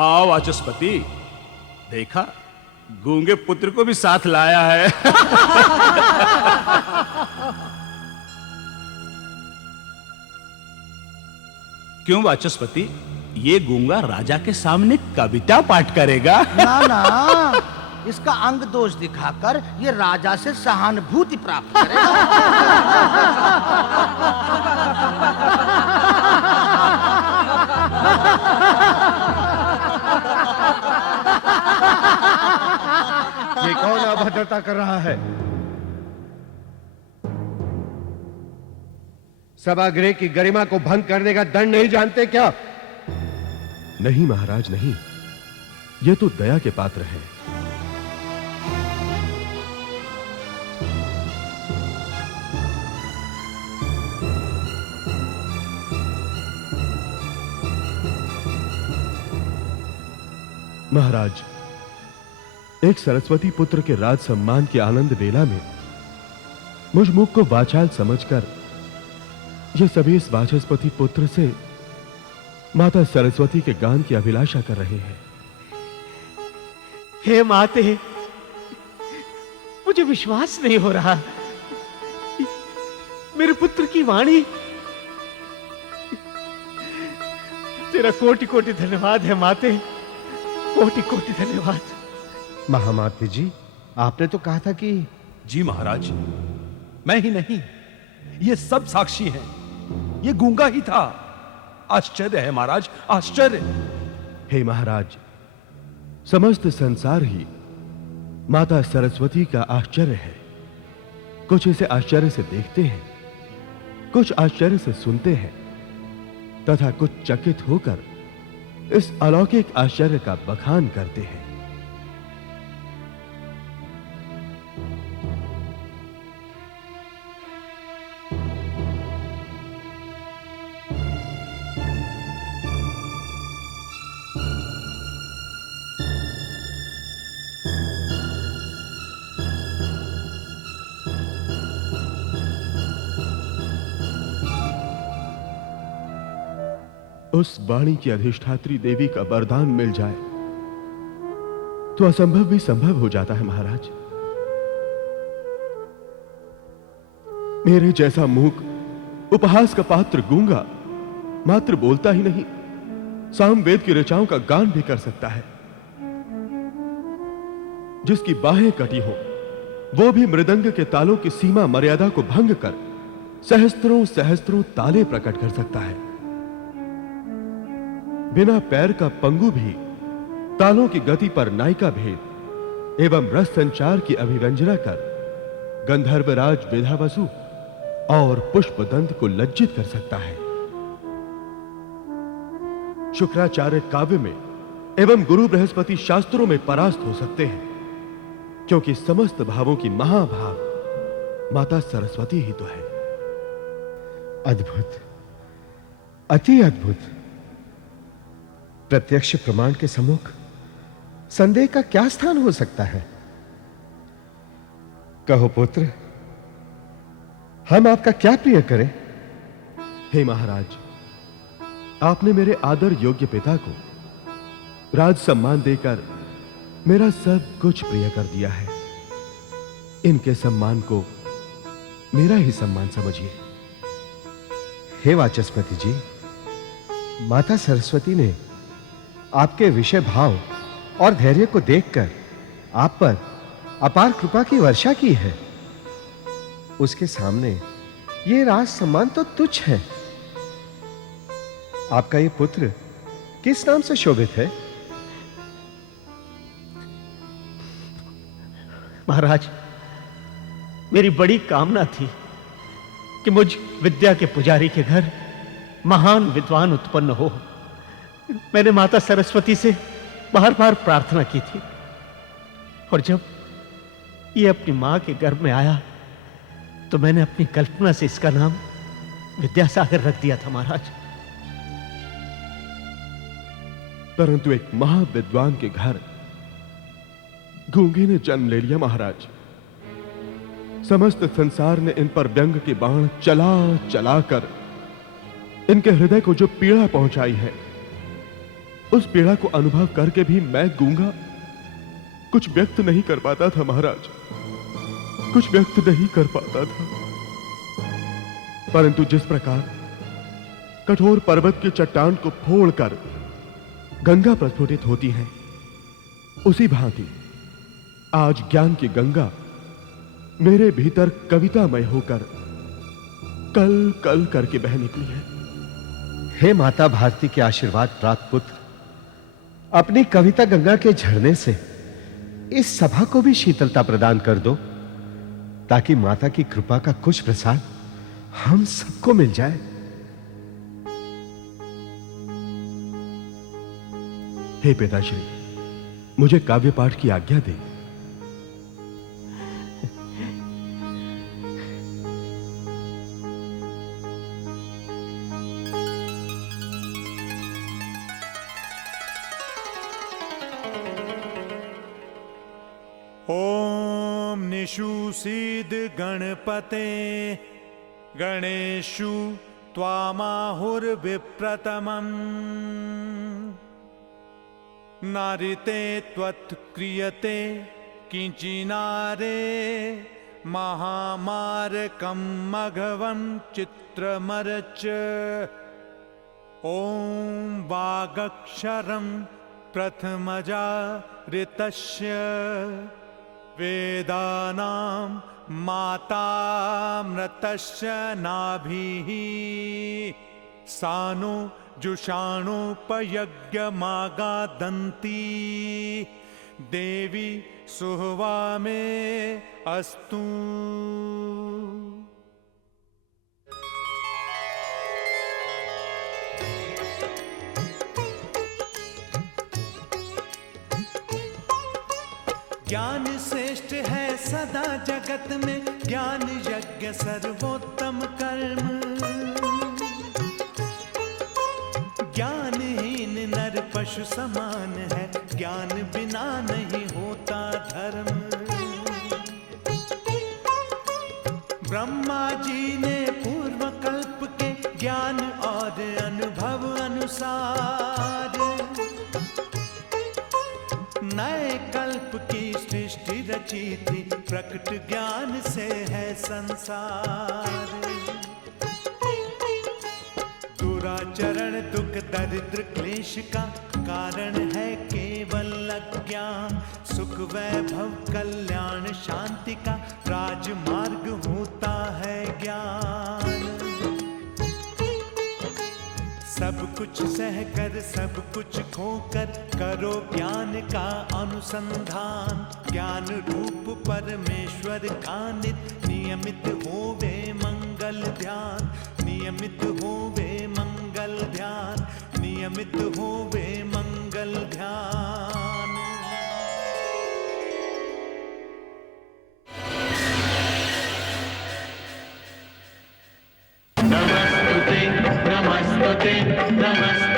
आओ वाचस्पति, देखा गूंगे पुत्र को भी साथ लाया है। क्यों वाचस्पति, ये गूंगा राजा के सामने कविता पाठ करेगा? ना ना, इसका अंग दोष दिखाकर ये राजा से सहानुभूति प्राप्त करेगा। ये कौन अभद्रता कर रहा है? सभागृह की गरिमा को भंग करने का दंड नहीं जानते क्या? नहीं महाराज नहीं, ये तो दया के पात्र हैं। महाराज, एक सरस्वती पुत्र के राज सम्मान के आनंद बेला में मुझ मुख को वाचाल समझकर ये सभी इस वाचस्पति पुत्र से माता सरस्वती के गान की अभिलाषा कर रहे हैं। हे माते, मुझे विश्वास नहीं हो रहा, मेरे पुत्र की वाणी। तेरा कोटि कोटि धन्यवाद है माते, कोटि कोटि धन्यवाद। महामाते जी, आपने तो कहा था कि... जी महाराज, मैं ही नहीं, ये सब साक्षी हैं। ये गूंगा ही था। आश्चर्य है महाराज, आश्चर्य। हे महाराज, समस्त संसार ही माता सरस्वती का आश्चर्य है। कुछ इसे आश्चर्य से देखते हैं, कुछ आश्चर्य से सुनते हैं, तथा कुछ चकित होकर इस अलौकिक आश्चर्य का बखान करते हैं। उस वाणी की अधिष्ठात्री देवी का वरदान मिल जाए तो असंभव भी संभव हो जाता है महाराज। मेरे जैसा मूक, उपहास का पात्र गूंगा मात्र बोलता ही नहीं, सामवेद की ऋचाओं का गान भी कर सकता है। जिसकी बाहें कटी हो वो भी मृदंग के तालों की सीमा मर्यादा को भंग कर सहस्त्रों सहस्त्रों ताले प्रकट कर सकता है। बिना पैर का पंगु भी तालों की गति पर नायिका भेद एवं रस संचार की अभिव्यंजना कर गंधर्वराज विधावसु और पुष्पदंत को लज्जित कर सकता है। शुक्राचार्य काव्य में एवं गुरु बृहस्पति शास्त्रों में परास्त हो सकते हैं, क्योंकि समस्त भावों की महाभाव माता सरस्वती ही तो है। अद्भुत, अति अद्भुत। प्रत्यक्ष प्रमाण के सम्मुख संदेह का क्या स्थान हो सकता है? कहो पुत्र, हम आपका क्या प्रिय करें? हे महाराज, आपने मेरे आदर योग्य पिता को राज सम्मान देकर मेरा सब कुछ प्रिय कर दिया है। इनके सम्मान को मेरा ही सम्मान समझिए। हे वाचस्पति जी, माता सरस्वती ने आपके विषय भाव और धैर्य को देखकर आप पर अपार कृपा की वर्षा की है। उसके सामने ये राज सम्मान तो तुच्छ है। आपका ये पुत्र किस नाम से शोभित है? महाराज, मेरी बड़ी कामना थी कि मुझ विद्या के पुजारी के घर महान विद्वान उत्पन्न हो। मैंने माता सरस्वती से बार बार प्रार्थना की थी, और जब ये अपनी मां के गर्भ में आया तो मैंने अपनी कल्पना से इसका नाम विद्यासागर रख दिया था महाराज। परंतु एक महाविद्वान के घर गूंगे ने जन्म ले लिया महाराज। समस्त संसार ने इन पर व्यंग के बाण चला चला कर इनके हृदय को जो पीड़ा पहुंचाई है, उस पीड़ा को अनुभव करके भी मैं गूंगा कुछ व्यक्त नहीं कर पाता था महाराज, कुछ व्यक्त नहीं कर पाता था। परंतु जिस प्रकार कठोर पर्वत की चट्टान को फोड़कर गंगा प्रस्फुटित होती है, उसी भांति आज ज्ञान की गंगा मेरे भीतर कवितामय होकर कल कल करके बह निकली है। हे माता भारती के आशीर्वाद प्राप्त पुत्र, अपनी कविता गंगा के झरने से इस सभा को भी शीतलता प्रदान कर दो, ताकि माता की कृपा का कुछ प्रसाद हम सबको मिल जाए। हे पिताश्री, मुझे काव्य पाठ की आज्ञा दे। ओम निषूसीद गणपते गणेशु त्वामाहुर्विप्रतमम् नारिते त्वत्क्रियते किंचिनारे महामारकं मघवं चित्रमरच ओम वागक्षरं प्रथमजा ऋतस्य वेदानां मातामृतस्य नाभिः सानो जुषाणोपयज्ञमागादन्ति देवी सुहवा मे अस्तु। ज्ञान श्रेष्ठ है सदा जगत में, ज्ञान यज्ञ सर्वोत्तम कर्म। ज्ञानहीन नर पशु समान है, ज्ञान बिना नहीं होता धर्म। ब्रह्मा जी ने पूर्व कल्प के ज्ञान और अनुभव अनुसार नए कल्प की सृष्टि रची थी, प्रकट ज्ञान से है संसार। दुराचरण दुख दरिद्र क्लेश का कारण है केवल अज्ञान। सुख वैभव कल्याण शांति का राजमार्ग होता है ज्ञान। सब कुछ सहकर सब कुछ खोकर करो ज्ञान का अनुसंधान। ज्ञान रूप परमेश्वर का नियमित होवे मंगल ध्यान, नियमित होवे मंगल ध्यान, नियमित होवे मंगल ध्यान। नमस्ते नमस्ते नमस्ते